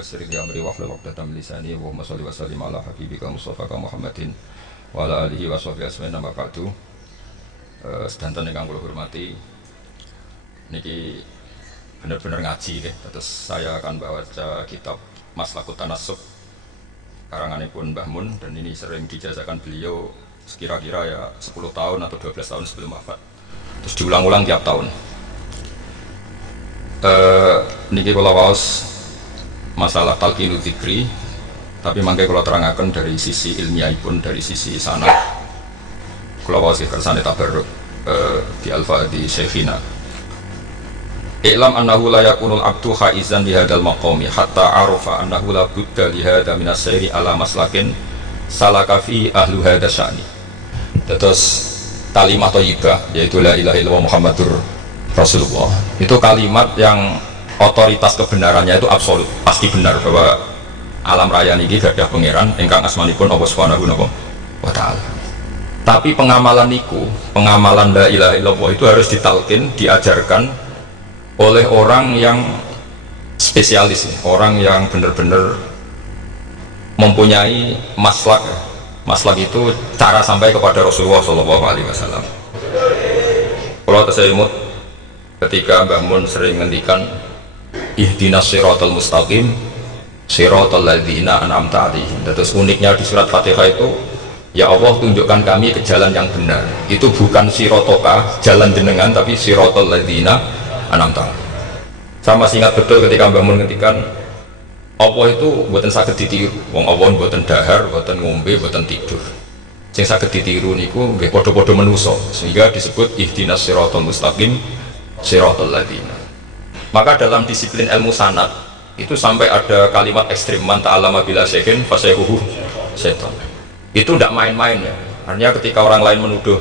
yassir li amri wahlul 'uqdatam min lisani wa shalli wa sallim ala habibika Mustafa Muhammadin wa ala alihi wa sahbihi asma'in nama ba'du. Sedanten ingkang kula hormati, niki bener-bener ngaji nggih. Terus saya akan baca kitab Maslakut Tanassub karanganipun Mbah Mun, dan ini sering dijazakan beliau sekira-kira ya 10 tahun atau 12 tahun sebelum wafat. Terus diulang-ulang tiap tahun. Niki kula waos masalah talqinu dzikri, tapi mangke kula terangaken dari sisi ilmiahipun, dari sisi sanad. Kula waos kersane tabarruk di Al-Fadhi Syekhina. I'lam annahu la yakunul abdu haizan li hadzal maqami hatta arafa annahu la budda li hadza min as-sayri ala maslakin salaka fi ahlu hadza sya'ni. Terus kalimat thayyibah yaitu la ilaha illallah Muhammadur Rasulullah, itu kalimat yang otoritas kebenarannya itu absolut, pasti benar bahwa alam raya niki gadah pangeran ingkang asmanipun Allah Subhanahu wa taala. Tapi pengamalan niku, pengamalan la ilaha illallah itu harus ditalkin, diajarkan oleh orang yang spesialis, orang yang benar-benar mempunyai maslak. Maslak itu cara sampai kepada Rasulullah SAW. Kalau terselimut ketika Mbah Mun sering ngendikan ihdinas siratal mustaqim siratal ladzina an'amta 'alaihim. Terus uniknya di surat Fatihah itu, ya Allah tunjukkan kami ke jalan yang benar. Itu bukan sirotoka jalan jenengan, tapi siratal ladzina an'amta 'alaihim. Saya masih ingat betul ketika Mbah Mun ngendikan Allah itu buatan saged ditiru. Wong Allah buatan dahar, buatan ngombe, buatan tidur. Sing saged ditiru niku nggih padha-padha manusa, sehingga disebut ihdinas siratal mustaqim siratal ladzina. Maka dalam disiplin ilmu sanad itu sampai ada kalimat ekstrim, man ta'allama bila syai'in fasayhuhu syaitan. Itu tidak main-main ya. Artinya ketika orang lain menuduh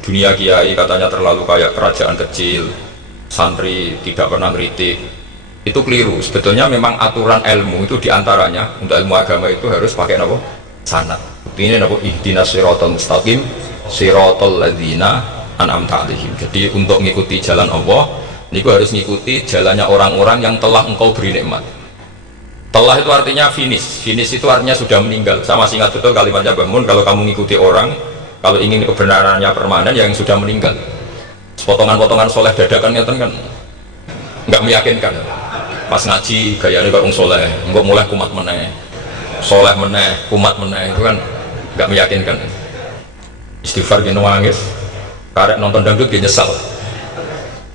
dunia kiai katanya terlalu kayak kerajaan kecil, santri tidak pernah kritik, itu keliru. Sebetulnya memang aturan ilmu itu diantaranya untuk ilmu agama itu harus pakai apa? Sanad. Ini apa? Ihdinas siratal mustaqim siratal ladzina an'amta 'alaihim. Jadi untuk mengikuti jalan Allah niku harus mengikuti jalannya orang-orang yang telah engkau beri nikmat. Telah itu artinya finish. Finish itu artinya sudah meninggal. Saya masih ingat betul kalimatnya Mbah Mun, kalau kamu mengikuti orang, kalau ingin kebenarannya permanen, yang sudah meninggal. Potongan-potongan soleh dadakan kan nggak meyakinkan. Pas ngaji gayanya kok soleh, nggak mulai kumat meneh, soleh meneh, kumat meneh, itu kan nggak meyakinkan. Istighfar gini nangis, karek nonton dangdut dia nyesal.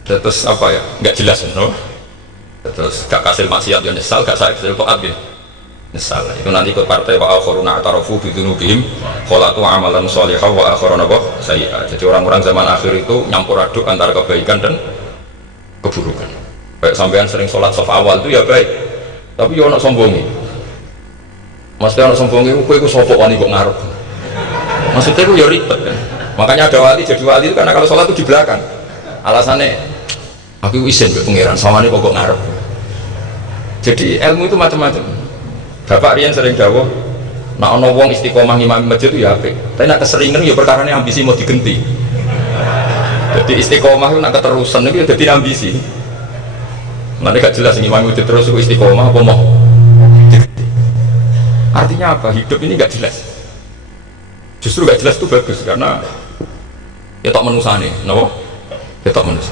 Terus apa ya, nggak jelas no? Terus gak kasil maksiat dia nyesal, gak kasil to'at dia nyesal. Itu nanti ikut partai wa akharuna atarafu bidunubihim kholatu amalan sholihah wa akharuna sayyi'ah. Jadi orang-orang zaman akhir itu nyampur aduk antara kebaikan dan keburukan. Baik sampean sering sholat saf awal itu ya baik, tapi ya nak sombongi. Maksudnya nak sombongi, kowe iku sapa wani kok ngarep. Maksudnya itu ya ribet kan. Makanya ada wali jadi wali itu karena kalau sholat itu di belakang. Alasannya aku isin ke pangeran sama ini kok ngarep. Jadi ilmu itu macam-macam. Bapak Rian sering dawuh, nak ono wong istiqomah ngimami masjid itu ya apik. Tapi nak keseringan ya perkara ambisi mau digenti. Jadi istiqomah itu nak keterusan itu jadi ambisi. Nanti gak jelas ngimami masjid terus itu istiqomah apa mau digenti. Artinya apa? Hidup ini gak jelas. Justru gak jelas itu bagus karena ya tak menusane, no? Ketok manusia.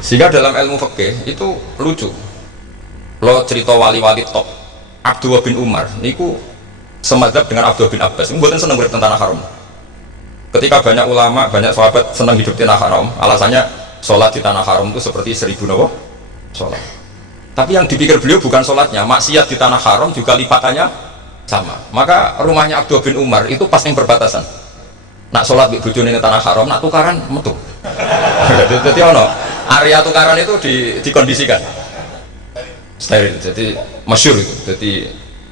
Sehingga dalam ilmu fikih itu lucu. Lo cerita wali-wali top Abdullah bin Umar niku semadzhab dengan Abdullah bin Abbas. Mboten seneng urip teng tanah haram. Ketika banyak ulama, banyak sahabat senang hidup di tanah haram, alasannya sholat di tanah haram itu seperti 1000 nawa sholat. Tapi yang dipikir beliau bukan sholatnya, maksiat di tanah haram juga lipatannya sama. Maka rumahnya Abdullah bin Umar itu pas yang perbatasan. Nak sholat di bojone tanah haram, nak tukaran metu. Jadi ono area tukaran itu dikondisikan steril, jadi masyhur itu. Jadi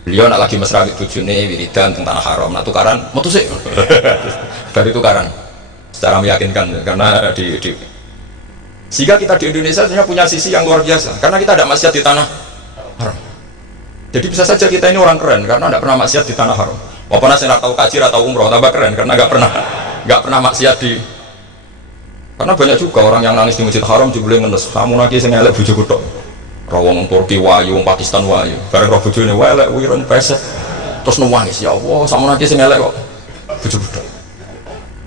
beliau nak lagi mesra di bojone wiridan tentang tanah haram, nak tukaran metu sih. Dari tukaran secara meyakinkan karena sehingga kita di Indonesia sebenarnya punya sisi yang luar biasa karena kita ada maksiat di tanah haram. Jadi bisa saja kita ini orang keren karena tidak pernah maksiat di tanah haram. Walaupun saya tahu kaji atau umroh tambah keren karena nggak pernah maksiat di. Karena banyak juga orang yang nangis di Masjid Haram jebule ngenes, kamu lagi sing elek bojoku tok. Rawong Turki wayu, wong Pakistan wayu. Bareng roh bojone elek wireng pesek. Terus nangis, ya Allah, sama nanti sing elek kok. Bojo budak.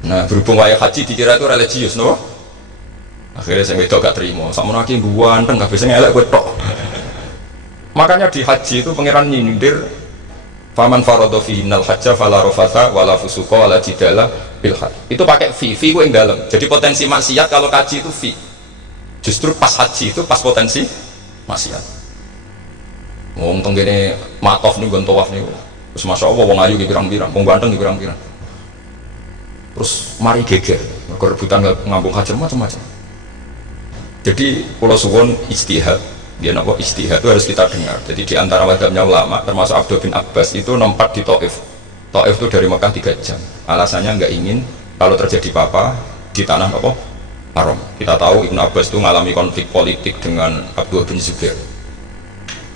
Nah, berhubung wayah haji dikira itu religius, no? Akhirnya saya wedok gak terima. Sama nanti ganteng gak bisa elek kowe tok. Makanya di haji itu pangeran nyindir faman faradha fihinnal hajja fala rafatha wala fusuqa wala jidala bil hajj. Itu pakai fi ku yang dalam. Jadi potensi maksiat kalau kaji itu fi. Justru pas haji itu pas potensi maksiat. Wong tenggene matof nih gon tawaf nih. Terus masya Allah wong ayu ki pirang-pirang, wong ganteng ki pirang-pirang. Terus mari geger, rebutan ngambung hajar macam-macam. Jadi kalau suwon ijtihad, dia nopo ijtihad itu harus kita dengar. Jadi di antara madhabnya ulama, termasuk Abdul bin Abbas itu nempat di Taif. Taif itu dari Mekah 3 jam. Alasannya nggak ingin kalau terjadi apa-apa di tanah nopo haram. Kita tahu Ibnu Abbas itu mengalami konflik politik dengan Abdul bin Zubair.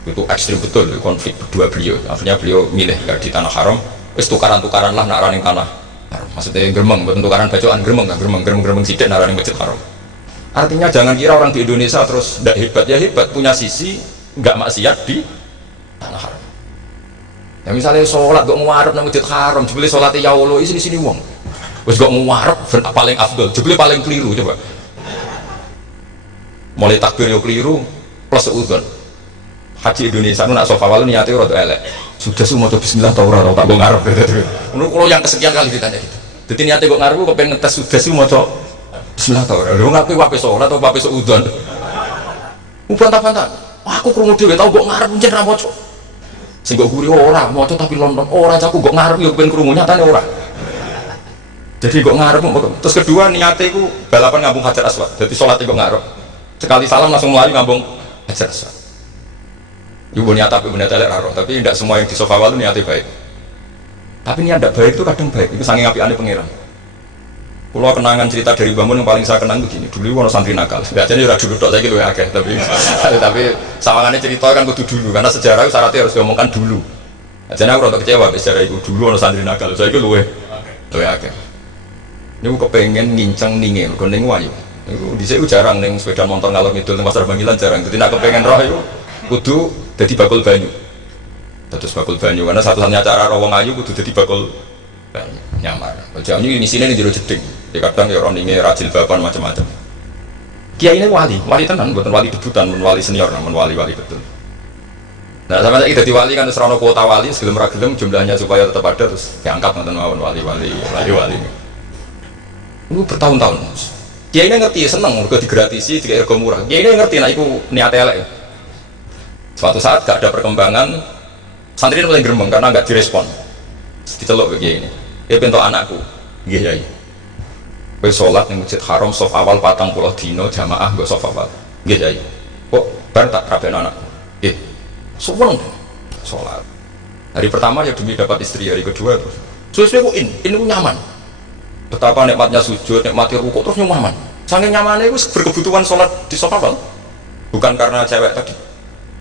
Itu ekstrim betul konflik berdua beliau. Akhirnya beliau milih ya, di tanah haram. Wis tukaran-tukaran lah nak raning tanah haram. Maksudnya gremeng, bukan tukaran bacaan gremeng, gremeng sidik nak raning masjid haram. Artinya jangan kira orang di Indonesia terus tidak hebat, ya hebat, punya sisi nggak maksiat di tanah haram. Ya misalnya sholat gak nguarep nang masjid haram, jebule sholatnya ya Allah isi di sini wong. Wis gak nguarep paling afdol, jebule paling keliru coba. Mulai takbir yo keliru plus udhon. Haji Indonesia nu nak sofa walu niate rada elek. Sudah semua maca bismillah ta ora tak go ngarep. Ngono kula yang kesekian kali ditanya gitu. Dadi niate kok ngarep kok pengen ngetes sudah semua maca bismillah ta ora. Lho ngaku wae salat atau wae udhon. Bantah-bantah. Aku krungu dhewe tau kok ngarep pancen ra maca. Sing kok guri ora maca tapi London ora aku kok ngarep yo pengen krungu nyatane ora. Jadi kok ngarep terus kedua niate iku balapan ngambung Hajar Aswad. Dadi salat kok ngarep. Sekali salam langsung melayu ngambung Hajar Aswad. Ibu niat tapi benar telek raro, tapi tidak semua yang di sofa walu niatnya baik. Tapi niat tidak baik itu kadang baik. Itu saking api aneh pangeran. Pulau kenangan cerita dari bangun yang paling saya kenang begini. Dulu wono santri nakal. Biasanya udah dulu dok saya gitu ya akeh. Tapi sawangannya cerita kan kudu dulu karena sejarah syaratnya harus diomongkan dulu. Jadi aku rada kecewa sejarah itu dulu wono santri nakal. Saya itu luwe akeh. Ini aku kepengen ngincang ningin, ning wayu. Di sini jarang neng sepeda motor ngalor ngidul neng pasar Bangilan jarang. Jadi nak kepengen roh itu kudu jadi bakul banyu. Terus bakul banyu karena satu-satunya cara rawong ayu kudu jadi bakul banyu nyamar. Kalau ini sini nih jero jeding. Di kadang ya orang ini rajil bapan macam-macam. Kiai ini wali tenan, bukan wali debutan, wali senior, namun wali betul. Nah sama saya jadi wali kan serono kuota wali, segala ragilem jumlahnya supaya tetap ada terus diangkat nonton mawon wali. Itu bertahun-tahun. Kiai ini ngerti seneng, mereka digratisi, tiga ergo murah. Kiai ini ngerti, nah itu niat elek. Suatu saat gak ada perkembangan, santri ini mulai gerembeng karena gak direspon. Diceluk begini ini, dia bentuk anakku, iya. Gue sholat di masjid haram sof awal 40 dino jamaah gue sof awal, iya. Kok bareng tak rapiin anakku, soalnya sholat. Hari pertama ya demi dapat istri, hari kedua terus. Sesuai ku ini nyaman. Betapa nikmatnya sujud, nikmati rukuk terus nyaman. Saking nyamannya gue berkebutuhan sholat di sof awal, bukan karena cewek tadi.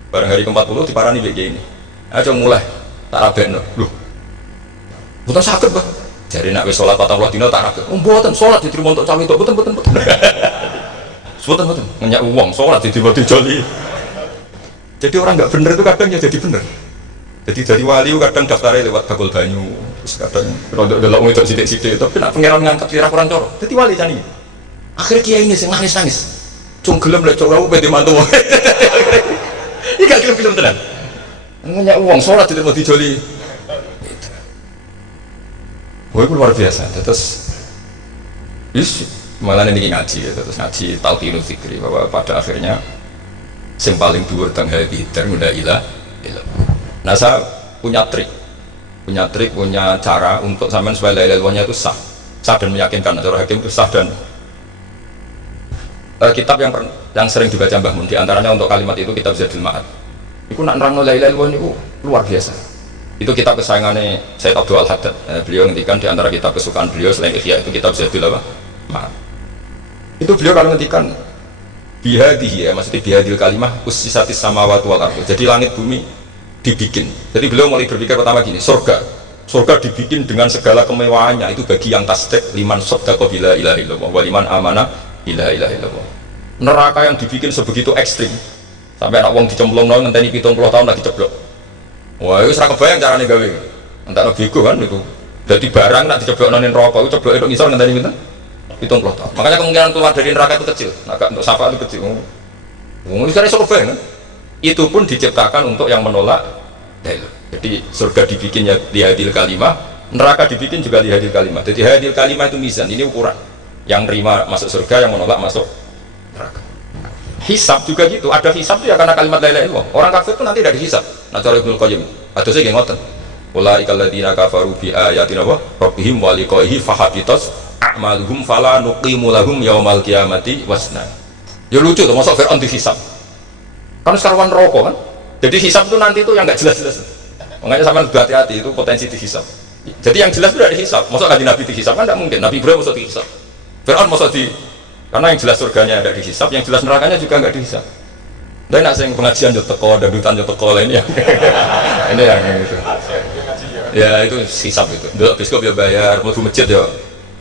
Bareng hari ke-40 diparani begini ini. Ayo mulai tak rabekno. Loh. Mboten saged, Pak. Jare nek wis salat 40 dina tak rabek. Oh, mboten salat diterima untuk cawe tok, mboten. Mboten. Ngenyak wong salat diterima dijoli. Jadi orang enggak bener itu kadang ya jadi bener. Jadi dari wali kadang daftarnya lewat bakul banyu, terus kadang rodok delok wedok sithik-sithik, tapi nek pangeran ngangkat kira kurang coro. Dadi wali jane. Akhirnya kiai ini sing nangis-nangis. Cung gelem lek coro aku pede mantu. Ini gak film-film tenan. Ngenyak uang sholat tidak mau dijoli. Wah itu luar biasa. Terus, malah ini ngaji ya. Terus ngaji talqinul fikri bahwa pada akhirnya yang paling dhuwur teng hati termuda ilah. Nah saya punya trik, punya cara untuk sampean supaya la ilaha illallah itu sah dan meyakinkan. Cara hakim itu sah dan kitab yang sering dibaca Mbah Mun diantaranya untuk kalimat itu kitab Zadul Ma'ad. Itu nak nerangno la ilaha illallah niku luar biasa. Itu kitab kesayangannya Sayyid Abdul Al-Haddad. Beliau ngendikan di antara kitab kesukaan beliau selain Ihya itu kitab Zadul Ma'ad. Itu beliau kalau ngendikan bihadihi ya, maksudnya bihadil kalimah ussisatis samawati wal ardh. Jadi langit bumi dibikin. Jadi beliau mulai berpikir pertama gini, surga dibikin dengan segala kemewahannya itu bagi yang tasdik liman saddaqa bila ilaha illallah wa liman amana bila ilaha illallah. Neraka yang dibikin sebegitu ekstrim Sampai nak wong dicemplung nol ngenteni 70 tahun lagi ceblok. Wah, itu serang kebayang caranya gawe. Entar bego kan itu. Jadi barang nak diceblok nonin rokok, itu ceblok itu ngisor ngenteni pinten? 70 tahun. Makanya kemungkinan keluar dari neraka itu kecil. Nah, untuk sapa itu kecil. Wong itu survei kan. Itu pun diciptakan untuk yang menolak. Jadi surga dibikinnya di hadil kalimah, neraka dibikin juga di hadil kalimah. Jadi hadil kalimah itu mizan, ini ukuran. Yang terima masuk surga, yang menolak masuk neraka. Hisab juga gitu, ada hisab itu ya karena kalimat la ilaha illallah. Orang kafir itu nanti tidak dihisab. Nah cara Ibnu Qayyim, atau saya ngoten. Ulaikal ladzina kafaru bi ayatina wa rabbihim wa liqaihi fahabitat a'maluhum fala nuqimu lahum yaumal qiyamati wasna. Ya lucu tuh, masuk Fir'aun dihisab. Kan sekarang rokok kan. Jadi hisab itu nanti itu yang nggak jelas-jelas. Makanya sampai hati-hati itu potensi dihisab. Jadi yang jelas itu tidak dihisab. Masuk kanjeng Nabi dihisab kan tidak mungkin. Nabi Ibrahim masuk dihisab. Fir'aun masuk di, karena yang jelas surganya ada dihisab, yang jelas nerakanya juga nggak dihisab. Dan nak sing pengajian yo teko, dandutan yo teko lainnya. Ini yang itu. Ya itu hisab itu. Dulu biskop ya bayar, mlebu masjid yo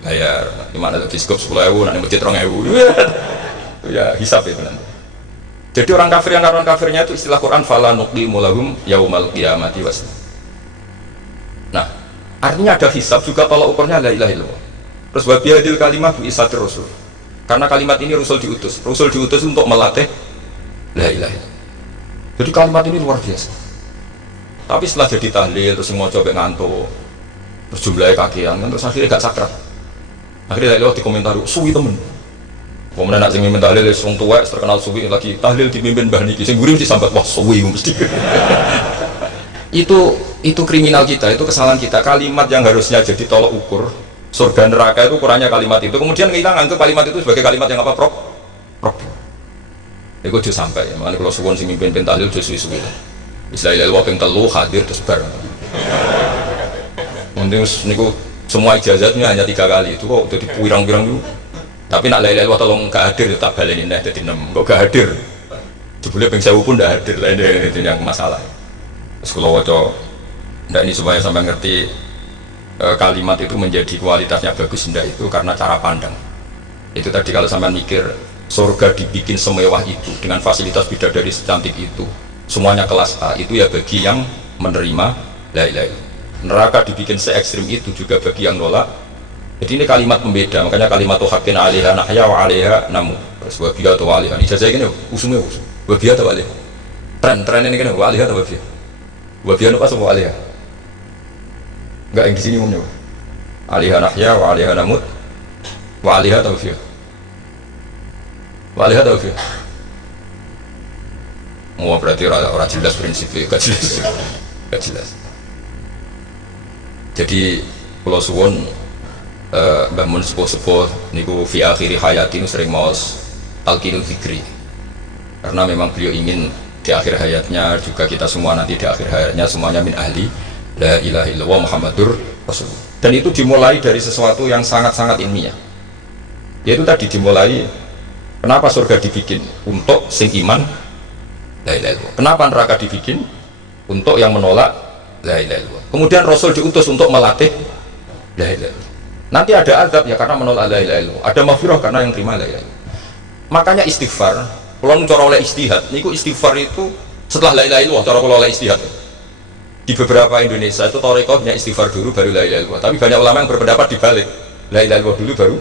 bayar. Gimana tuh biskop 10.000, nanti masjid 2.000. Ya hisab itu nanti. Jadi orang kafir yang karuan kafirnya itu istilah Quran fala nuqimu lahum yaumal qiyamati wasna. Nah, artinya ada hisab juga tolak ukurnya la ilaha illallah. Terus wa bihadil kalimah bu isatir rasul. Karena kalimat ini Rasul diutus. Rasul diutus untuk melatih la ilaha illallah. Jadi kalimat ini luar biasa. Tapi setelah jadi tahlil terus mau coba ngantuk, terus jumlahnya kakean kan, terus akhirnya gak sakral. Akhirnya la ilaha dikomentari suwi temen. Kemudian nak sing mimpin tahlil wong tuwek terkenal suwi lagi tahlil dipimpin Mbah niki. Sing gurih mesti sambat wah suwi mesti. itu kriminal kita, itu kesalahan kita. Kalimat yang harusnya jadi tolok ukur surga neraka itu ukurannya kalimat itu. Kemudian kita anggap kalimat itu sebagai kalimat yang apa? Prok. Iku aja sampai ya. Makanya kalau suwon sing mimpin tahlil aja suwi-suwi. Istilah ilal ping 3 hadir terus bar. Mending niku semua ijazatnya hanya 3 kali. Itu kok jadi pirang-pirang itu. Tapi nak la ilaha illallah tolong gak hadir tak baleni neh dadi 6. Kok gak hadir? Jebule ping 1000 pun ndak hadir. Lah itu yang masalah. Terus kalau waca ndak ini supaya sampai ngerti kalimat itu menjadi kualitasnya bagus ndak itu karena cara pandang. Itu tadi kalau sampai mikir surga dibikin semewah itu dengan fasilitas bidadari secantik itu. Semuanya kelas A itu ya bagi yang menerima la ilaha illallah. Neraka dibikin se ekstrim itu juga bagi yang nolak. Jadi ini kalimat pembeda, makanya kalimat haqqin 'alaiha nahya wa 'alaiha namu. Terus wa biya wa 'alaiha. Ijazah gini usumnya usum. Wa biya ta 'alaiha. Tren ini kan wa 'alaiha ta wa biya. Wa biya apa sama 'alaiha? Enggak yang di sini umumnya. 'Alaiha nahya wa 'alaiha namu. Wa 'alaiha ta wa biya. Wa 'alaiha ta wa biya. Oh berarti orang jelas prinsipnya, gak jelas. Gak jelas. Jadi kalau suwon Mbah Mun sepuh-sepuh niku fi akhiri hayati nu sering maos talqinul fikri. Karena memang beliau ingin di akhir hayatnya juga kita semua nanti di akhir hayatnya semuanya min ahli la ilaha illallah Muhammadur Rasulullah. Dan itu dimulai dari sesuatu yang sangat-sangat ilmiah. Yaitu tadi dimulai kenapa surga dibikin untuk sing iman la ilaha illallah. Kenapa neraka dibikin untuk yang menolak la ilaha illallah. Kemudian Rasul diutus untuk melatih la ilaha illallah. Nanti ada azab ya karena menolak la ilaha illallah. Ada maghfirah karena yang terima la ilaha illallah. Makanya istighfar, kalau cara oleh istihad, niku istighfar itu setelah la ilaha illallah, cara kalau oleh istihad. Di beberapa Indonesia itu thariqahnya istighfar dulu baru la ilaha illallah. Tapi banyak ulama yang berpendapat dibalik. La ilaha illallah dulu baru.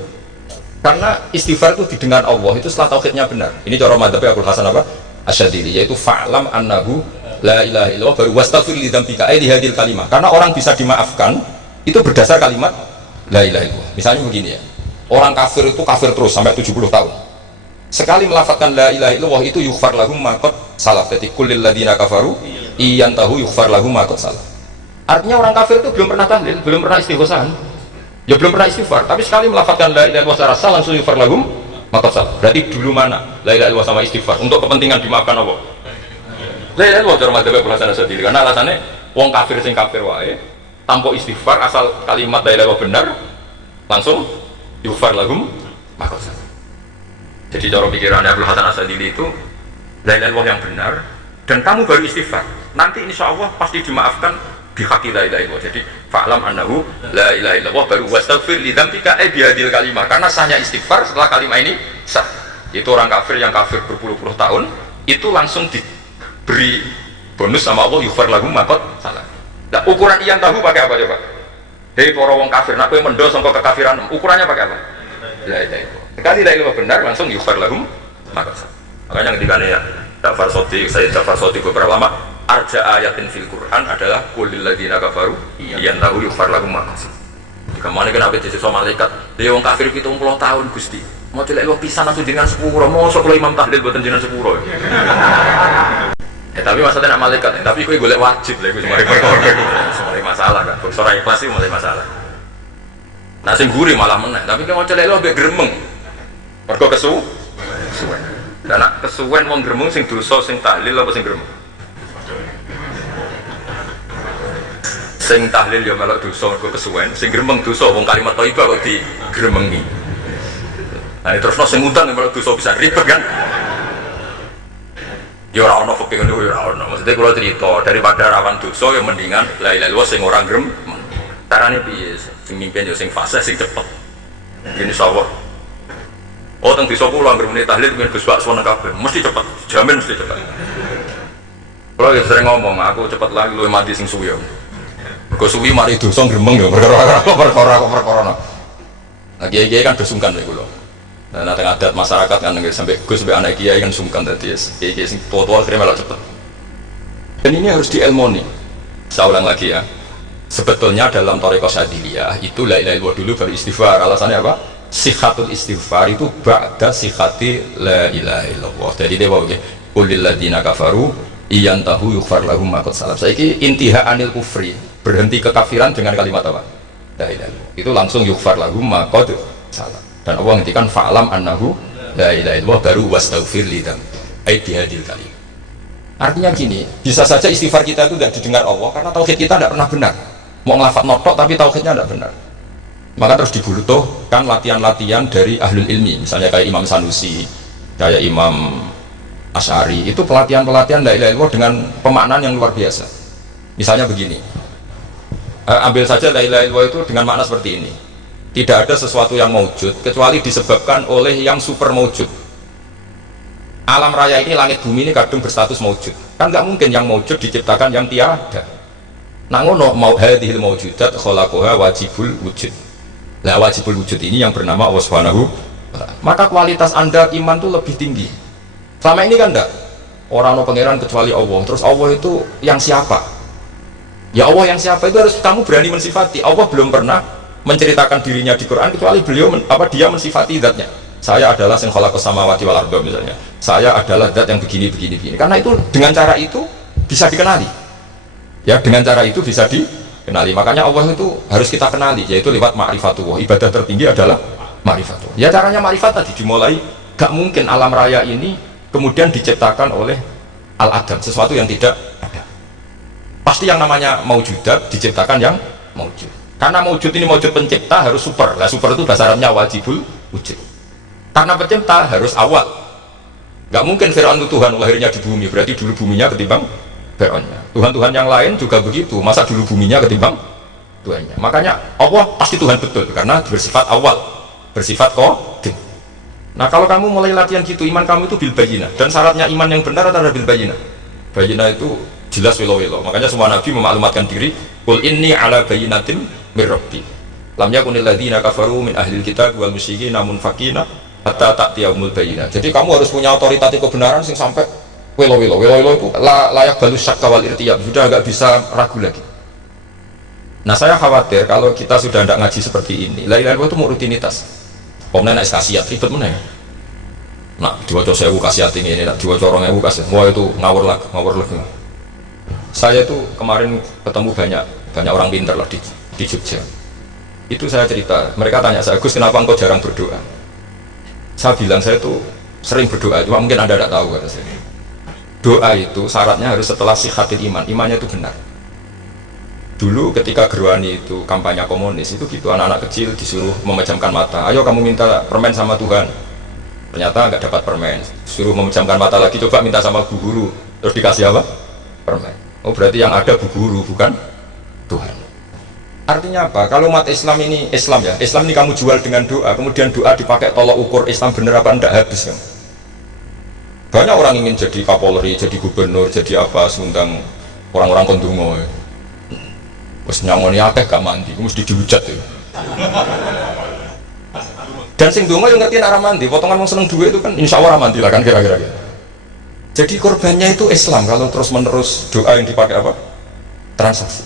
Karena istighfar itu didengar Allah itu setelah tauhidnya benar. Ini cara madzhab Abdul Hasan apa? Asyadzili, yaitu fa'lam annahu la ilaha illallah baru wastaghfir li dzambika ai hadil kalimah. Karena orang bisa dimaafkan itu berdasar kalimat la ilaha illallah. Misalnya begini ya, orang kafir itu kafir terus sampai 70 tahun. Sekali melafadzkan la ilaha illallah itu yughfar lahum ma qad salaf. Jadi kullil ladzina kafaru iyantahu yughfar lahum ma qad salaf. Artinya orang kafir itu belum pernah tahlil, belum pernah istighosah, ya belum pernah istighfar. Tapi sekali melafadzkan la ilaha illallah secara sah langsung yughfar lahum ma qad salaf. Berarti dulu mana la ilaha illallah sama istighfar untuk kepentingan dimaafkan Allah? La ilaha illallah cara madzhab Abdul Hasan Asyadzili. Karena alasannya wong kafir sing kafir wae tanpa istighfar asal kalimat la ilaha illallah benar langsung yughfar lahum ma qad salaf. Jadi cara pikirannya Abdul Hasan Asyadzili itu la ilaha illallah yang benar dan kamu baru istighfar nanti insya Allah pasti dimaafkan bihaqi la ilaha illallah. Jadi fa'lam annahu la ilaha illallah baru wastaghfir li dzambika bihadil kalimah. Karena sahnya istighfar setelah kalimat ini sah. Itu orang kafir yang kafir berpuluh-puluh tahun itu langsung diberi bonus sama Allah, yughfar lahum ma qad salaf. Nah, ukuran iyan tahu pakai apa coba? Hei para wong kafir, nak kowe mendo sangka kekafiran, ukurannya pakai apa? La ilaha illallah. Sekali la ilaha benar langsung yughfar lahum ma qad salaf. Makanya ketika ya Ja'far Shadiq, saya Ja'far Shadiq beberapa lama arja ayatin fil Quran adalah qulil ladzina kafaru iyan tahu yughfar lahum ma qad salaf. Kemana kenapa jadi sama malaikat? Dia wong kafir 70 tahun Gusti. Mau celek lo pisan langsung jenengan sepuro, mau sok imam tahlil buatan jenengan sepuro. Ya tapi maksudnya nak malaikat, tapi kowe golek wajib lha iku semari perkara iku. Semari masalah kan. Ora ikhlas iki mulai masalah. Nah sing guri malah meneh, tapi kowe mau celek lo mbek gremeng. Mergo kesuwen. Dan nak kesuwen wong gremeng sing dosa sing tahlil apa sing gremeng? Sing tahlil ya melok dosa mergo kesuwen, sing gremeng dosa wong kalimat thayyibah kok digremengi. Nah terus sing ngundang melok dosa bisa ribet kan. Ya ora ono fikih ngono ya ora ono. Maksudnya kalau cerita daripada rawan dosa ya mendingan la ilaha illallah sing ora gremeng. Carane piye? Sing mimpin ya sing fasih sing cepet. Ini sawah. Oh teng desa kula anggere menit tahlil ben Gus Bakso nang kabeh, mesti cepet, jamin mesti cepet. Kalau ya sering ngomong, aku cepet lagi luwih mati sing suwi. Mergo suwi mari dosa gremeng ya perkara. Nah kiai-kiai kan do sungkan lho kula. Nah teng adat masyarakat kan sampai Gus sampai anak kiai kan sungkan dadi kiai-kiai sing tua-tua akhirnya malah cepet. Dan ini harus diilmoni. Saya ulang lagi ya. Sebetulnya dalam thariqah Syadziliyah itu la ilaha illallah dulu baru istighfar. Alasannya apa? Sikhatul istighfar itu ba'da sikhati la ilaha illallah. Jadi dia bawa qulil ladzina kafaru iyantahu yughfar lahum ma qad salaf. Saiki intiha anil kufri, berhenti kekafiran dengan kalimat apa? La ilaha illallah. Itu langsung yughfar lahum ma qad salaf. Dan Allah ngendikan fa'lam annahu la ilaha illallah baru wastaghfir li dzam. Ai bihadil kalim. Artinya gini, bisa saja istighfar kita itu tidak didengar Allah karena tauhid kita tidak pernah benar. Mau ngelafat notok tapi tauhidnya tidak benar. Maka terus dibutuhkan latihan-latihan dari ahlul ilmi, misalnya kayak Imam Sanusi, kayak Imam Asy'ari, itu pelatihan-pelatihan la ilaha illallah dengan pemaknaan yang luar biasa. Misalnya begini, ambil saja la ilaha illallah itu dengan makna seperti ini. Tidak ada sesuatu yang maujud kecuali disebabkan oleh yang super maujud. Alam raya ini, langit bumi ini kadung berstatus maujud. Kan nggak mungkin yang maujud diciptakan yang tiada. Nah ngono mau hadhil maujudat khalaqaha wajibul wujud. Nah wajibul wujud ini yang bernama Allah Subhanahu. Maka kualitas Anda iman itu lebih tinggi. Selama ini kan enggak orang no pangeran kecuali Allah. Terus Allah itu yang siapa? Ya Allah yang siapa itu harus kamu berani mensifati. Allah belum pernah menceritakan dirinya di Quran kecuali beliau dia mensifati zatnya. Saya adalah sing khalaqas samawati wal ardh misalnya. Saya adalah zat yang begini. Karena itu dengan cara itu bisa dikenali. Ya dengan cara itu bisa dikenali. Makanya Allah itu harus kita kenali, yaitu lewat ma'rifatullah. Ibadah tertinggi adalah ma'rifatullah. Ya caranya ma'rifat tadi dimulai. Gak mungkin alam raya ini kemudian diciptakan oleh al-adam, sesuatu yang tidak ada. Pasti yang namanya maujudat diciptakan yang maujud. Karena maujud ini maujud pencipta harus super. Nah super itu bahasa Arabnya wajibul wujud. Karena pencipta harus awal. Gak mungkin Fir'aun itu Tuhan lahirnya di bumi, berarti dulu buminya ketimbang Fir'aunnya. Tuhan-Tuhan yang lain juga begitu, masa dulu buminya ketimbang Tuhannya. Makanya Allah pasti Tuhan betul karena bersifat awal, bersifat qadim. Nah kalau kamu mulai latihan gitu, iman kamu itu bil bayyinah. Dan syaratnya iman yang benar adalah bil bayyinah. Bayyinah itu jelas welo-welo. Makanya semua nabi memaklumatkan diri, qul inni ala bayyinatin mir rabbi. Lam yakunil ladzina kafaru min ahlil kitab wal musyrikin munfaqina hatta ta'tiyahumul bayyinah. Jadi kamu harus punya otoritatif kebenaran sing sampai welo-welo itu layak balus syakka wal irtiyab, sudah agak bisa ragu lagi. Nah saya khawatir kalau kita sudah tidak ngaji seperti ini, la ilaha illallah itu mau rutinitas. Pokoknya naik khasiat, ribet mana ya? Nah diwaca sewu khasiat ini, nak diwaca 2000 khasiat, wah itu ngawur lagi. Saya itu kemarin ketemu banyak orang pintar lah di Jogja. Itu saya cerita, mereka tanya saya, Gus kenapa engkau jarang berdoa? Saya bilang saya itu sering berdoa, cuma mungkin Anda tidak tahu kata saya. Doa itu syaratnya harus setelah sihatil iman, imannya itu benar. Dulu ketika Gerwani itu kampanye komunis itu gitu, anak-anak kecil disuruh memejamkan mata, ayo kamu minta permen sama Tuhan. Ternyata nggak dapat permen, suruh memejamkan mata lagi, coba minta sama bu guru, terus dikasih apa? Permen. Oh berarti yang ada bu guru bukan Tuhan. Artinya apa? Kalau umat Islam ini Islam ya, Islam ini kamu jual dengan doa, kemudian doa dipakai tolok ukur Islam bener apa enggak, habis kan? Banyak orang ingin jadi Kapolri, jadi gubernur, jadi apa, ngundang orang-orang kondungo. Wes nyangoni akeh gak mandi, mesti dihujat ya. Dan sing dongo yang ngerti arah mandi, potongan wong seneng duit itu kan insya Allah mandi lah kan kira-kira gitu. Jadi korbannya itu Islam kalau terus-menerus doa yang dipakai apa? Transaksi.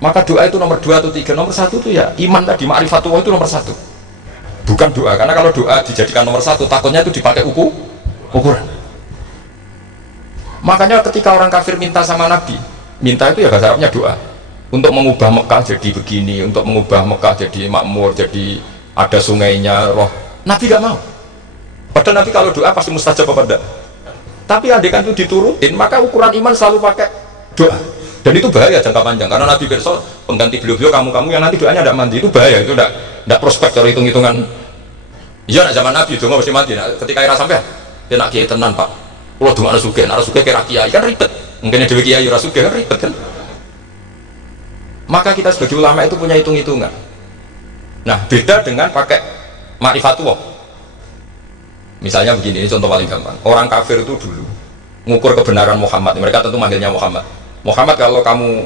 Maka doa itu nomor 2 atau 3, nomor 1 itu ya iman tadi, ma'rifatullah itu nomor 1. Bukan doa, karena kalau doa dijadikan nomor 1, takutnya itu dipakai ukuran. Makanya ketika orang kafir minta sama Nabi, minta itu ya bahasa Arabnya doa untuk mengubah Mekah jadi begini, untuk mengubah Mekah jadi makmur, jadi ada sungainya, roh. Nabi gak mau. Padahal Nabi kalau doa pasti mustajab apa enggak? Tapi andaikan itu diturutin, maka ukuran iman selalu pakai doa. Dan itu bahaya jangka panjang, karena Nabi besok pengganti beliau kamu yang nanti doanya tidak mandi, itu bahaya, itu tidak prospek cara hitung-hitungan. Iya, nak zaman Nabi itu nggak mesti mandi. Nah, ketika era sampai dia nak kiai tenan pak, kalau cuma ada suge kira kiai kan ribet, mungkin dewi kiai rasuge kan ribet kan. Maka kita sebagai ulama itu punya hitung-hitungan. Nah, beda dengan pakai ma'rifatullah. Misalnya begini, ini contoh paling gampang. Orang kafir itu dulu mengukur kebenaran Muhammad, mereka tentu manggilnya Muhammad. Muhammad, kalau kamu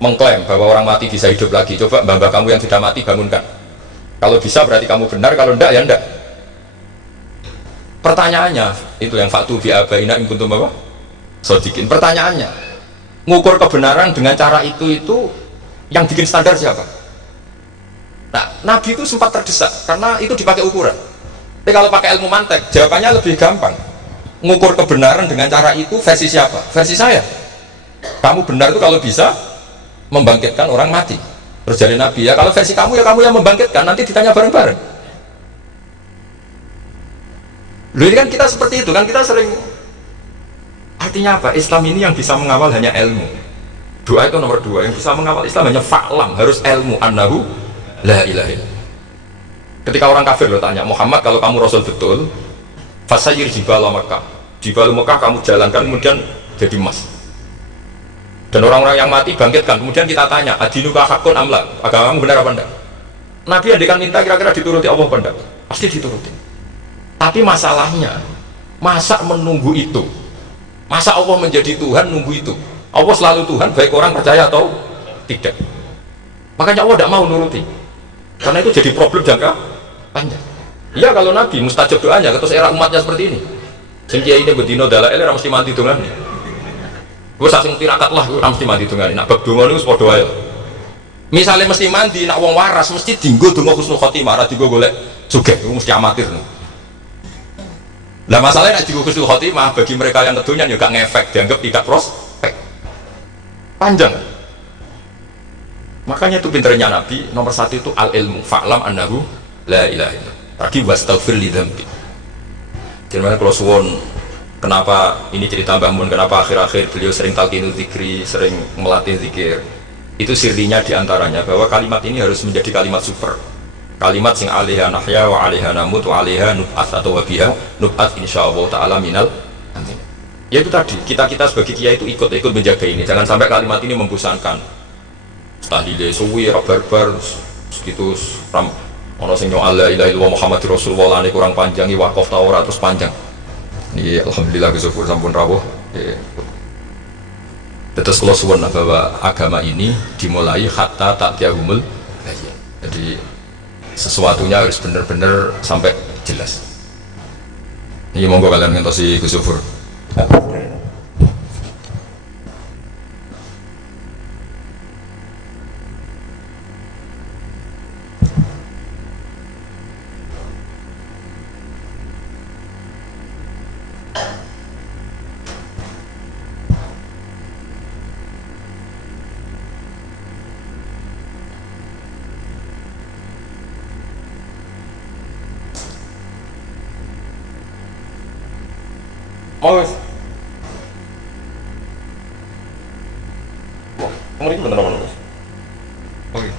mengklaim bahwa orang mati bisa hidup lagi, coba mbah-mbah kamu yang sudah mati bangunkan. Kalau bisa berarti kamu benar, kalau enggak ya enggak. Pertanyaannya itu yang faktu bi abaina in kuntum apa? Sodikin. Pertanyaannya, mengukur kebenaran dengan cara itu yang bikin standar siapa? Nah, Nabi itu sempat terdesak karena itu dipakai ukuran. Tapi kalau pakai ilmu mantek, jawabannya lebih gampang. Mengukur kebenaran dengan cara itu versi siapa? Versi saya. Kamu benar itu kalau bisa membangkitkan orang mati. Terus jadi Nabi, ya kalau versi kamu ya kamu yang membangkitkan, nanti ditanya bareng-bareng. Loh, ini kan kita seperti itu kan, kita sering. Artinya apa? Islam ini yang bisa mengawal hanya ilmu. Doa itu nomor 2, yang bisa mengawal Islam hanya fa'lam, harus ilmu annahu la ilaha illallah. Ketika orang kafir lo tanya, Muhammad kalau kamu Rasul betul, fasayir jibala Mekah, jibala Mekah kamu jalankan kemudian jadi emas. Dan orang-orang yang mati bangkitkan, kemudian kita tanya, adinuka hakun amla, agamamu benar apa enggak? Nabi adekan minta kira-kira dituruti Allah apa enggak? Pasti dituruti. Tapi masalahnya, masa menunggu itu? Masa Allah menjadi Tuhan nunggu itu? Allah selalu Tuhan, baik orang percaya atau tidak. Makanya Allah tidak mau nuruti, karena itu jadi problem jangka panjang. Iya, kalau Nabi mustajab doanya, terus era umatnya seperti ini. Sing kiai ini bedino dalail ora mesti mati dongan. Gue sasing tirakat lah, gue mesti mati dongan. Nak bab dongan itu sepodo aja. Misalnya mesti mandi, nak wong waras mesti dinggo donga husnul khotimah, ora dinggo golek sugih, mesti amatir. Lah masalahnya nak dinggo husnul khotimah bagi mereka yang kedunya juga ngefek, dianggap tidak prospek. Panjang. Makanya itu pinternya Nabi, nomor 1 itu al-ilmu, fa'lam annahu la ilaha illallah. Lagi wastaghfir li dzambi. Jadi kalau suwon, kenapa ini cerita Mbah Mun, kenapa akhir-akhir beliau sering talqinu dzikri, sering melatih zikir. Itu sirrinya diantaranya bahwa kalimat ini harus menjadi kalimat super. Kalimat sing alaiha nahya wa alaiha namut wa alaiha nub'ats atau wa biha nub'ats insyaallah taala minal amin. Ya itu tadi, kita sebagai kiai itu ikut menjaga ini. Jangan sampai kalimat ini membosankan. Tahlile suwi barbar segitu ram ono sing yo la ilaha illallah Muhammadur Rasulullah lane kurang panjang iki wakaf ta ora terus panjang. Niki alhamdulillah syukur sampun rawuh. Terus kalau suwun bahwa agama ini dimulai hatta ta'tiyahumul bayyinah. Jadi sesuatunya harus benar-benar sampai jelas. Ini monggo kalian ngentosi Gus Syukur. Mau wis. Kamu ini bener apa Mas? Oke.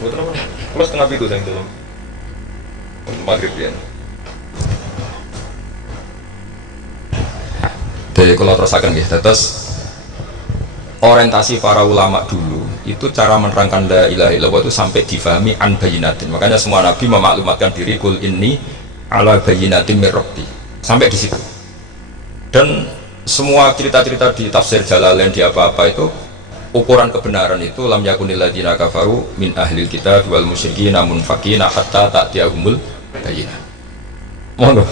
Bener apa? Mas setengah itu saya itu. Maghrib ya. Jadi kalau terusakan ya, terus orientasi para ulama dulu itu cara menerangkan la ilaha illallah itu sampai difahami an bayinatin. Makanya semua nabi memaklumatkan diri kul inni ala bayyinatin mir rabbi. Sampai di situ. Dan semua cerita-cerita di tafsir Jalalain di apa-apa itu ukuran kebenaran itu lam yakunil ladzina kafaru min ahlil kitab wal musyrikin namun faqina hatta ta'tiyahumul bayyinah. Monggo.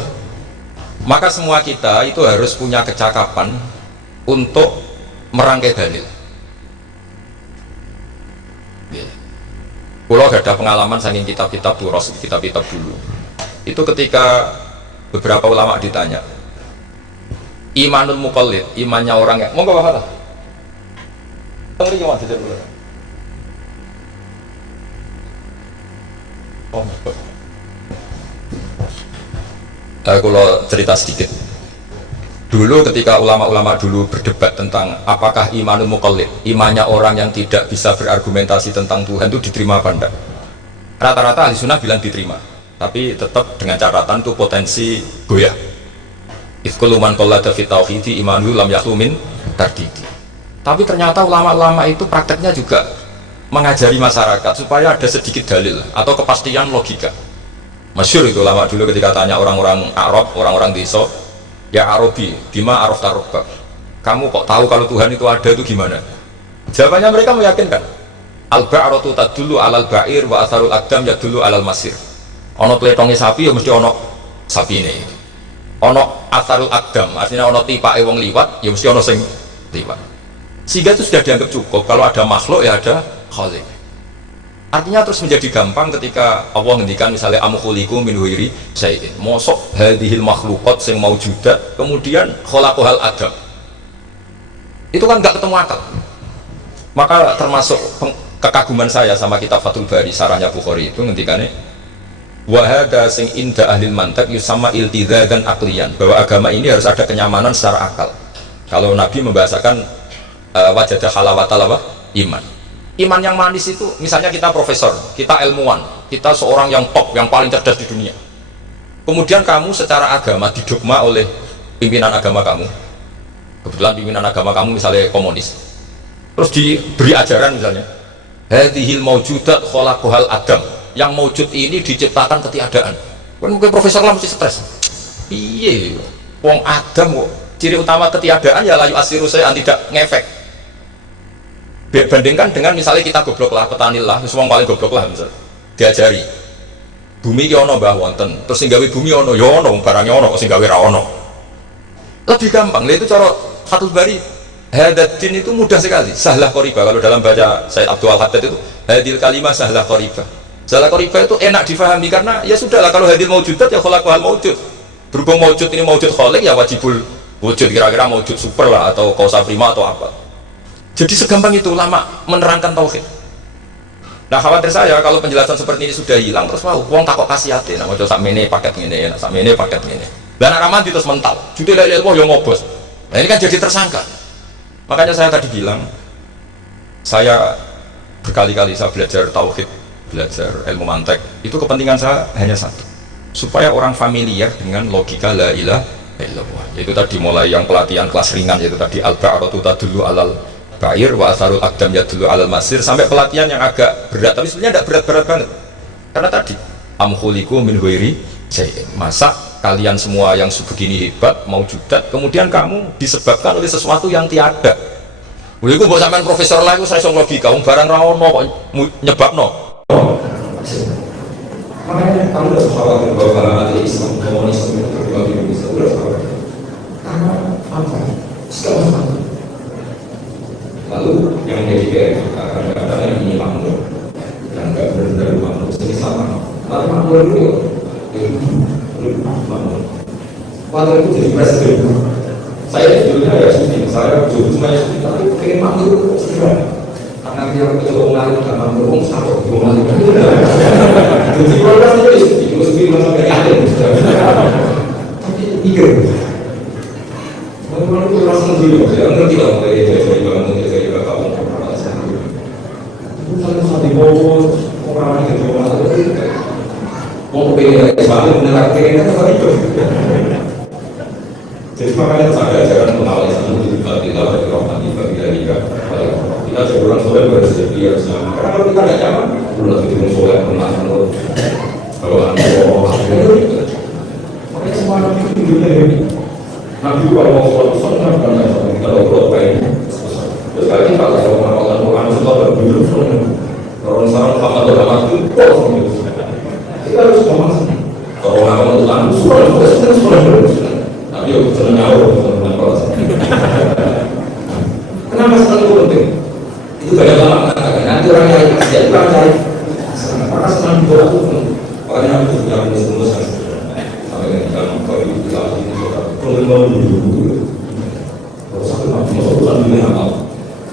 Maka semua kita itu harus punya kecakapan untuk merangkai dalil. Kalau ada pengalaman saking kitab-kitab turos, kitab-kitab dulu. Itu ketika beberapa ulama ditanya, imanul muqallid, imannya orang yang monggo apa kata? Tengri gimana saja dulu. Oh, kalau cerita sedikit. Dulu ketika ulama-ulama dulu berdebat tentang apakah imanul muqallid, imannya orang yang tidak bisa berargumentasi tentang Tuhan itu diterima apa enggak? Rata-rata ahli sunnah bilang diterima, tapi tetap dengan catatan itu potensi goyah. Ifkul man qallada fi tauhidi imanu lam yahlumin tardidi. Tapi ternyata ulama-ulama itu prakteknya juga mengajari masyarakat supaya ada sedikit dalil atau kepastian logika. Masyhur itu ulama dulu ketika tanya orang-orang Arab, orang-orang desa, ya Arabi, bima araf tarobbak, kamu kok tahu kalau Tuhan itu ada, itu gimana? Jawabannya mereka meyakinkan, al-ba'ratu tadullu alal ba'ir wa atharul aqdam yadullu alal masir. Ono pletonge sapi ya mesti ono sapine. Ono atharul aqdam, artinya ono tipake wong liwat ya mesti ono sing liwat. Sehingga itu sudah dianggap cukup, kalau ada makhluk ya ada khaliq. Artinya terus menjadi gampang ketika Allah ngendikan misalnya am khuliqu min ghairi syai'in. Mosok hadhil makhluqat sing maujudat kemudian khalaqahal adam. Itu kan enggak ketemu akal. Maka termasuk kekaguman saya sama kitab Fathul Bari sarahnya Bukhari itu ngendikane wa hadza sing inda ahli mantiq yusamma iltizazan aqliyan, bahwa agama ini harus ada kenyamanan secara akal. Kalau Nabi membahasakan wajada halawatal iman. Iman yang manis itu, misalnya kita profesor, kita ilmuwan, kita seorang yang top, yang paling cerdas di dunia. Kemudian kamu secara agama didogma oleh pimpinan agama kamu. Kebetulan pimpinan agama kamu misalnya komunis. Terus diberi ajaran misalnya, hadhil maujudat khalaqahal adam. Yang maujud ini diciptakan ketiadaan. Kan mungkin profesor lah mesti stres. Iya, wong Adam kok. Ciri utama ketiadaan ya layu asiru saya tidak ngefek. Bandingkan dengan misalnya kita goblok lah, petani lah, semua paling goblok lah misalnya diajari bumi ki ono mbah wonten, terus sing gawe bumi ono ya ono, barangnya ono, sing gawe ra ono. Lebih gampang, itu cara Fathul Bari. Hadatin itu mudah sekali, sahlah qoriba. Kalau dalam baca Said Abdul Haddad itu hadil kalimah sahlah qoriba. Sahlah qoriba itu enak difahami karena ya sudahlah, kalau hadil maujudat ya khalaqahal maujud. Berhubung maujud ini maujud khaliq ya wajibul wujud, kira-kira maujud super lah atau kausa prima atau apa. Jadi segampang itu ulama menerangkan tauhid. Nah khawatir saya kalau penjelasan seperti ini sudah hilang terus mau wong takok kasihate, nah maca sakmene paket ngene, sakmene paket ngene. Lah nek ramadi terus mental. Jute lek ilmu yo ngobos. Nah ini kan jadi tersangka. Makanya saya tadi bilang saya berkali-kali saya belajar tauhid, belajar ilmu mantek. Itu kepentingan saya hanya satu. Supaya orang familiar dengan logika la ilaha illallah. Yaitu tadi mulai yang pelatihan kelas ringan, yaitu tadi al-ba'ratu tadullu alal ba'ir wa asarul aqdam yadullu alal masir, sampai pelatihan yang agak berat, tapi sebenarnya tidak berat-berat banget. Karena tadi am khuliqu min ghairi syai'in. Masa kalian semua yang sebegini hebat maujudat, kemudian kamu disebabkan oleh sesuatu yang tiada. Lha iku mbok sampean profesor lah iku saya iso logika, wong barang ra ono kok nyebabno. Makanya kamu harus khawatir bahwa nanti Islam komunisme itu berbagi Indonesia udah khawatir. Karena apa? Sekarang lalu yang jadi kayak kadang-kadang yang ini makmur yang nggak benar-benar makmur sini sama lalu makmur dulu makmur waktu itu jadi presiden saya judulnya ya syuting, saya cuma ya syuting tapi pengen makmur dulu karena dia ketua ngalir dan makmur om sakit ketua ngalir jadi kalau kan jadi syuting terus film sampai akhir tapi mikir orang itu langsung dulu, saya ngerti lah dari jari bangun, jari kamu itu saling satu bawah orang yang kedua mau pengen dari sebalik menerang pengen apa itu jadi makanya saya jangan mengenal Islam itu kita bagi rohani bagi dalika kita jadi orang soleh bersedia karena kalau kita tidak nyaman belum lagi orang soleh menang kalau anda Nabi kalau mau sholat sunnah kalau berapa ini terus kalian kalau melakukan Quran sunnah berbeda orang sekarang sama dalam waktu kita harus ngomong kalau melakukan Quran sunnah tapi aku senang nyawa kenapa senang itu penting itu banyak orang mengatakan nanti orang cari masjid orang cari karena senang dibuat itu makanya aku punya muslim sampai dengan kalau itu kalau satu masuk Quran ini apa?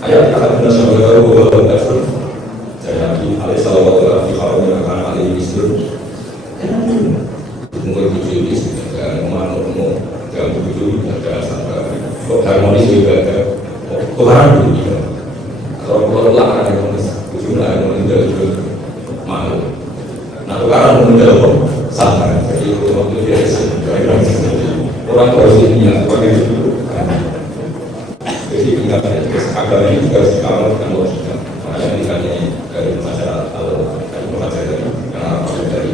Ayat kata benar sampai kalau bahwa dasar saya Nabi alaihi salatu wasallam akan alaihi misrul. Mungkin tujuh ini dan mengenai jangan tujuh ada sampai harmonis juga ada Quran juga. Kalau lah ada yang tujuh lah yang menjadi malu. Nah Quran menjadi sama. Jadi waktu dia orang harus ini yang sebagai itu jadi tinggal agama ini juga harus dikawal dengan logika makanya misalnya dari masyarakat dari masyarakat dari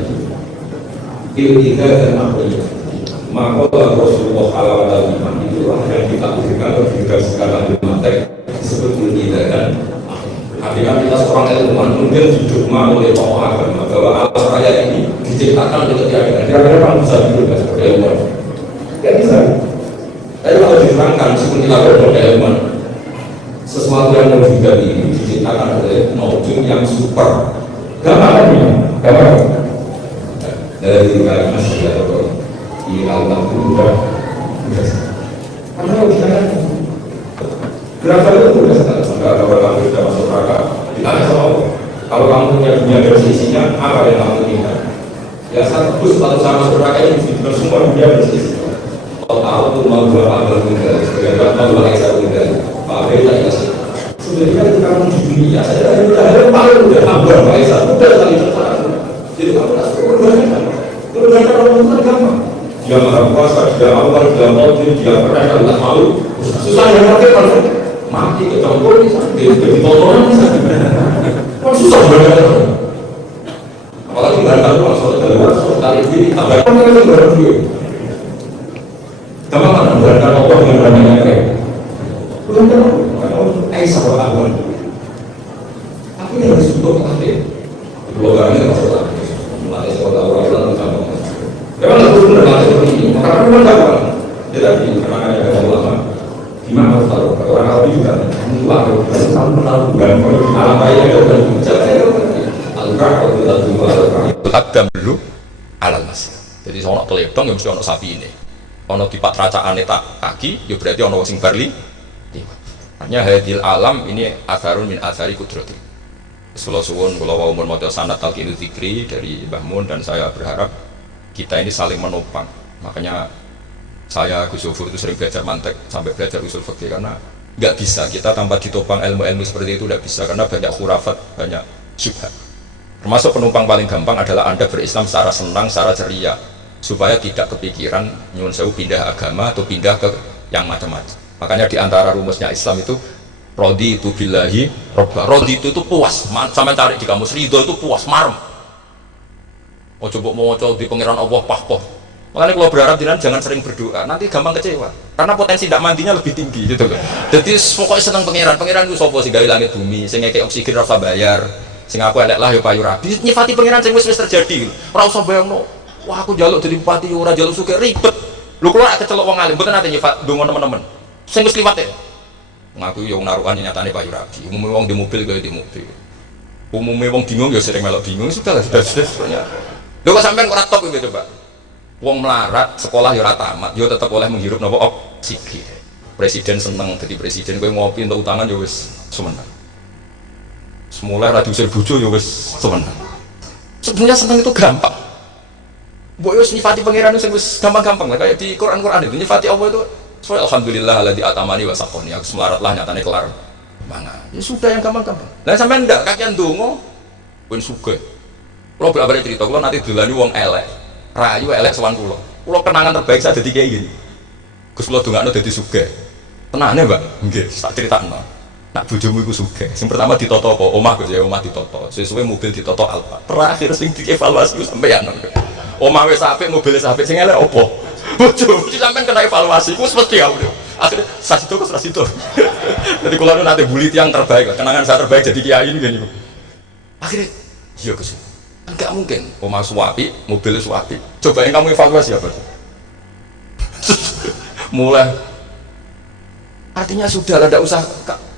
tiga dan makhluk maka Rasulullah SAW itulah yang kita berikan ketika sekarang di mantek disebut tidak kan artinya kita seorang ilmuwan mungkin hidup oleh tokoh agama bahwa alam raya ini diciptakan untuk diadakan kira-kira kamu bisa hidup sebagai ilmuwan tidak bisa. Tapi kalau diterangkan meskipun kita berbeda ilmuwan, sesuatu yang berbeda ini diciptakan oleh objek yang super. Gampang ini, gampang. Dari kalimat saya di alam itu sudah biasa. Karena kalau kita kan gerakan itu sudah sampai kalau kamu sudah masuk neraka, ditanya sama kalau kamu punya dunia versi isinya, apa yang kamu inginkan? Ya satu atau sama neraka ini semua dunia versi isinya. Kalau itu mau dua abal tunggal, mau dua eksa tunggal, Pak Beda ya sih. Sebenarnya kita kan di dunia, saya ada paling udah abal Pak Eksa, udah kali terserah. Jadi kamu tak suruh berbeda orang itu gampang. Dia maha kuasa, dia awal, dia mau, dia pernah kalau tak mau, susah yang pakai kalau mati kecampur di sana, jadi tontonan di sana. Kan susah berbeda. Apalagi barang kalau soal dalam soal tarik diri, tambah kan kita baru dulu. Kamu mana berangkat Allah dengan ramai kayak berangkat Allah, sama awal. Tapi ini harus untuk nanti. Blogarnya masuk lagi, mulai sekolah orang kamu. Memang harus benar seperti ini. Maka memang gampang. Tetapi karena ada ulama, gimana harus tahu? Orang Arab juga tua, harus tahu bukan alam raya itu bukan bicara al-qur'an atau al-qur'an. Hakam dulu alal masjid. Jadi soal telebang yang mesti ono sapi ini. Ono tipat racaan tak kaki, ya berarti ono sing barli. Hanya hadil alam ini asarun min asari kudrati. Sekolah suwun, kalau mau memoto sanad talqinu dzikri dari Mbah Mun dan saya berharap kita ini saling menopang. Makanya saya Gus Zufur itu sering belajar mantek sampai belajar usul fikih karena nggak bisa kita tanpa ditopang ilmu-ilmu seperti itu tidak bisa karena banyak khurafat, banyak syubhat. Termasuk penumpang paling gampang adalah Anda berislam secara senang, secara ceria. Supaya tidak kepikiran nyuwun sewu pindah agama atau pindah ke yang macam-macam. Makanya di antara rumusnya Islam itu rodi itu billahi robba. Rodi itu puas. Sampai cari di kamus ridho itu puas, marem. Oh coba mau coba di pangeran Allah pahpoh. Makanya kalau berharap dengan jangan sering berdoa, nanti gampang kecewa. Karena potensi tidak mandinya lebih tinggi gitu kan. Jadi pokoknya senang pangeran. Pangeran itu sopo sing gawe langit bumi, sing ngekek oksigen rasa bayar, sing aku elek lah ya payu rabi. Nyifati pangeran sing wis terjadi. Ora usah bayangno. Wah aku jaluk jadi bupati, ora jaluk suka ribet. Lu keluar kecelok wong alim, mboten nate nyifat donga teman-teman. Sing wis liwat ya. Ngaku yo naruhan nyatane payu rabi. Umume wong di mobil kaya di mobil. Umume wong bingung ya sering melok bingung, sudah sebenarnya. Lho kok sampean ora top iki coba. Wong melarat, sekolah ya ora tamat, yo tetep oleh menghirup napa oksigen. Presiden seneng dadi presiden, kowe ngopi entuk utangan ya wis semeneng. Semula ra diusir bojo ya wis semeneng. Sebenarnya seneng itu gampang. Mbok wis nyifati pangeran sing wis gampang-gampang lah kayak di Quran itu nyifati Allah itu soal alhamdulillah alladzi atamani wa saqoni aku semarat lah nyatane kelar mangan. Ya sudah yang gampang-gampang. Lah sampean ndak kakean donga ben sugih. Kula bolak-balik cerita kula nanti dolani wong elek. Rayu elek sowan kula. Kula kenangan terbaik saya dadi kiai ngene. Gus kula dongakno dadi sugih. Tenane, Mbak? Nggih, tak critakno. Nak bojomu iku sugih. Sing pertama ditoto apa? Omah Gus ya, omah ditoto. Sesuai mobil ditoto Alfa. Terakhir sing dievaluasi sampeyan. Omah wis apik, mobil wis apik, sing elek opo? bojo sampean kena evaluasi ku mesti ya udah akhirnya sasitu ke sasitu jadi kalau nanti bully yang terbaik kenangan saya terbaik jadi kiai ini gini akhirnya iya Gus enggak mungkin omah suwapi mobil suwapi coba yang kamu evaluasi apa mulai artinya sudah lah, tidak usah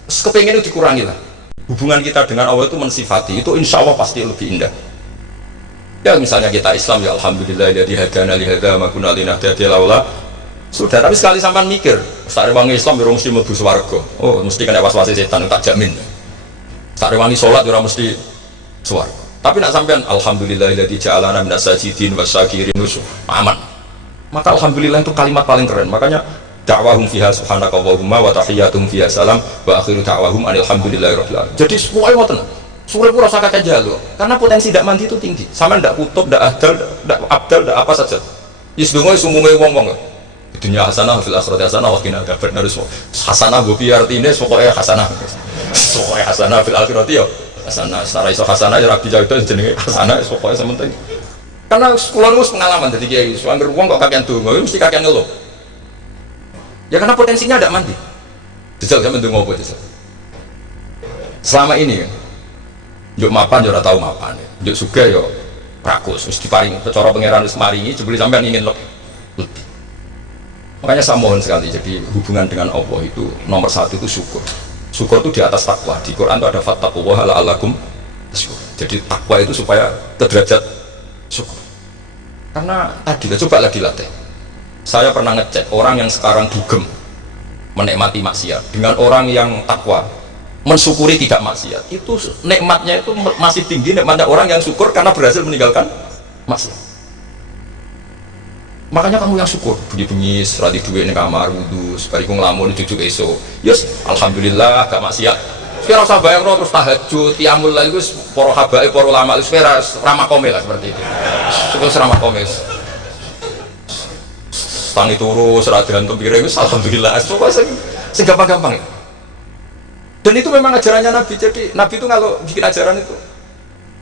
kepengen itu dikurangi lah hubungan kita dengan Allah itu mensifati itu insya Allah pasti lebih indah ya misalnya kita Islam ya alhamdulillah jadi hadana li hadza ma kunna linahtadiya laula sudah tapi sekali sampean mikir sak rewangi Islam ora mesti mlebu swarga oh mesti kena was-wasi setan tak jamin sak rewangi salat ora mesti swarga tapi nak sampean alhamdulillah alladzi ja'alana minas sajidin wasyakirin aman maka alhamdulillah itu kalimat paling keren makanya dakwahum fiha subhanakallahumma wa tahiyyatuhum fiha salam wa akhiru da'wahum alhamdulillahirabbil alamin jadi semuanya ngoten surah pura usah kakek jalur karena potensi tidak mandi itu tinggi sama ndak kutub ndak adal ndak abdal ndak apa saja yes dungo sumume wong-wong dunia hasanah fil akhirati hasanah wa qina adzaban nar hasanah bu artine pokoke hasanah pokoke hasanah fil akhirati ya hasanah secara iso hasanah ya rabi jauh jenenge hasanah pokoke sementing karena kula nuwun pengalaman dadi kiai suwanger wong kok kakean donga mesti kakean ngeluh ya karena potensinya ndak mandi jajal sampean donga apa jajal selama ini kan yuk mapan yo ora tau mapan yuk sugih yo rakus wis diparing cara pangeran wis maringi jebule sampean ingin lebih makanya saya mohon sekali jadi hubungan dengan Allah itu nomor satu itu syukur itu di atas takwa di Quran itu ada fattaqullaha la'allakum tashkurun jadi takwa itu supaya derajat syukur karena tadi cobalah dilatih saya pernah ngecek orang yang sekarang dugem menikmati maksiat dengan orang yang takwa mensyukuri tidak maksiat itu nikmatnya itu masih tinggi nikmatnya orang yang syukur karena berhasil meninggalkan maksiat makanya kamu yang syukur bunyi-bunyi serati duit di kamar wudhu sebariku ngelamun cucuk esok yes alhamdulillah gak maksiat sekarang usah bayang terus tahajud tiamul lalu itu poro habai poro lama itu sekarang ramah komel lah seperti itu syukur ramah komel tangi turu serati hantu pikiran itu alhamdulillah pokoknya segampang-gampang ya dan itu memang ajarannya Nabi jadi Nabi itu kalau bikin ajaran itu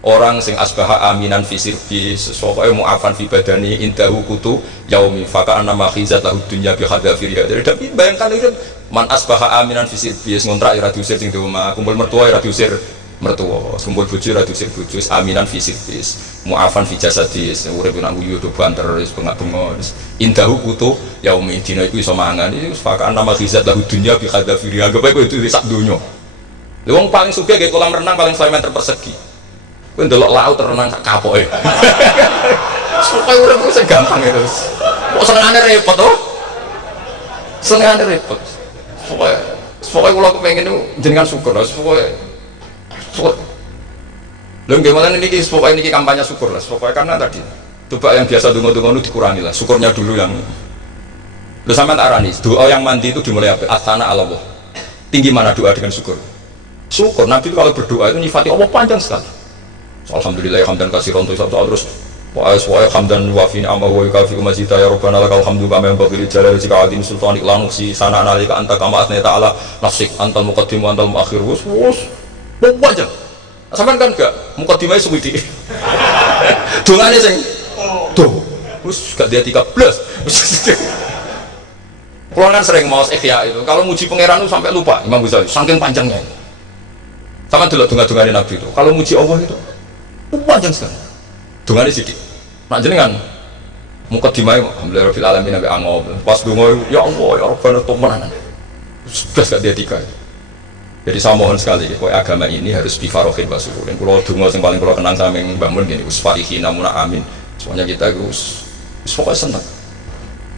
orang sing asbaha aminan fi sirbi sesuatu mu'afan fi badani indahu kutu yaumi faka anama khizat lahu dunya bi khadafiriha jadi bayangkan itu man asbaha aminan fi sirbi ngontrak ora diusir sing di omah kumpul mertua ora diusir mertua kumpul bojo ora diusir bojo aminan fi sirbi mu'afan fi jasadi urip nang guyu do banter wis bengak-bengok indahu kutu yaumi dina iku iso mangan iki faka anama khizat lahu dunya bi khadafiriha anggap ae itu sak donya lha wong paling sugih ge kolam renang paling 5 meter persegi kowe ndelok laut renang sak kapoke. Supaya urip ku sing gampang itu. Kok senengane repot to? Senengane repot. Pokoke kula kepengin jenengan syukur, pokoke. Lho gimana niki pokoke niki kampanye syukur lah. Pokoke karena tadi coba yang biasa donga-donga itu dikurangi lah. Syukurnya dulu yang lho sampean arani doa yang mandi itu dimulai apa? Asana Allah. Tinggi mana doa dengan syukur? Syukur Nabi itu kalau berdoa itu nyifati Allah panjang sekali. Alhamdulillah hamdan katsiran terus wa hamdan wa fi ni'ama wa yukafi mazida ya rabbana lakal hamdu kama yanbaghi li jalali wajhika azim sultanik la nuksi sana'na alika anta kama asna ta'ala nafsik antal muqaddim wa antal muakhir wus panjang sampean kan gak muqaddimah suwidi dongane sing wis gak dia 13 kalau kan sering maos ikhya itu kalau muji pangeran itu sampai lupa Imam Ghazali saking panjangnya sama dulu donga-dongane Nabi itu kalau muji Allah itu panjang sekali dongane sithik nak jenengan mukadimah alhamdulillah rabbil alamin nabi angob pas donga ya Allah ya Rabbana temenan sudah gak dia tiga jadi saya mohon sekali pokoknya agama ini harus bifarohin basurin kalau donga yang paling kalau kenang sama yang bangun gini usfarihi namuna amin semuanya kita harus pokoknya senang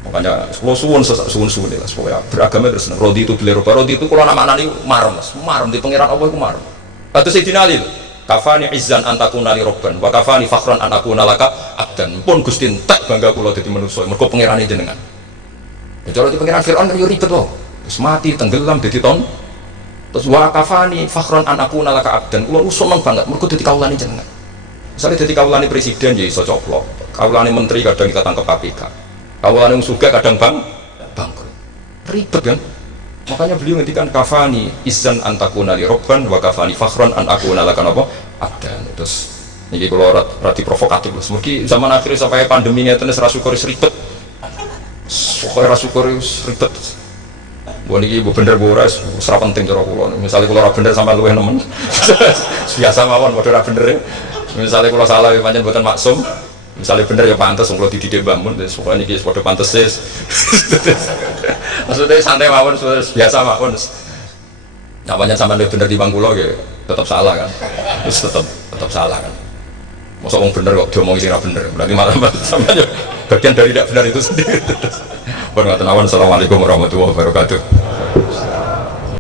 makanya kalau suwun lah pokoknya beragama terus senang rodi itu beli rodi itu kalau nama-nama ini marem di pengiran Allah itu marem atau Sayyidina Ali kafani izzan antakuna li robban wa kafani fakhran antakuna laka abdan pun Gusti entek bangga kula dadi manusa mergo pangerane jenengan cara di pangeran Firaun kan yo ribet wae terus mati tenggelam dadi ton terus wa kafani fakhran antakuna laka abdan kula seneng banget mergo dadi kawulane jenengan misalnya dadi kawulane presiden ya iso coplok kawulane menteri kadang kita tangkap KPK kawulane wong sugih kadang bangkrut ribet kan makanya beliau ngendikan kafani izzan antakuna li robban wa kafani fakhran an akuna laka napa abdan terus niki kula rati provokatif lho mungkin zaman akhir sampai pandemi ngeten wis ra syukur ribet Pokoknya rasa syukur itu ribet. Buat ini bu bener bu ras, serap penting cara kulo. Misalnya kulo ora bener sama luweh nemen, biasa mawon, bodoh ora bener. Misalnya kulo salah, pancen buatan maksum. Misalnya bener ya pantas, kulo dididik bangun, pokoknya ini bodoh pantas sih. Maksudnya santai mawon, biasa mawon. Namanya sama lebih bener di bang kulo, ya tetap salah kan, terus tetap salah kan. Masa orang bener kok diomongin sih bener, berarti malah samanya bagian dari tidak benar itu sendiri. Assalamualaikum warahmatullahi wabarakatuh.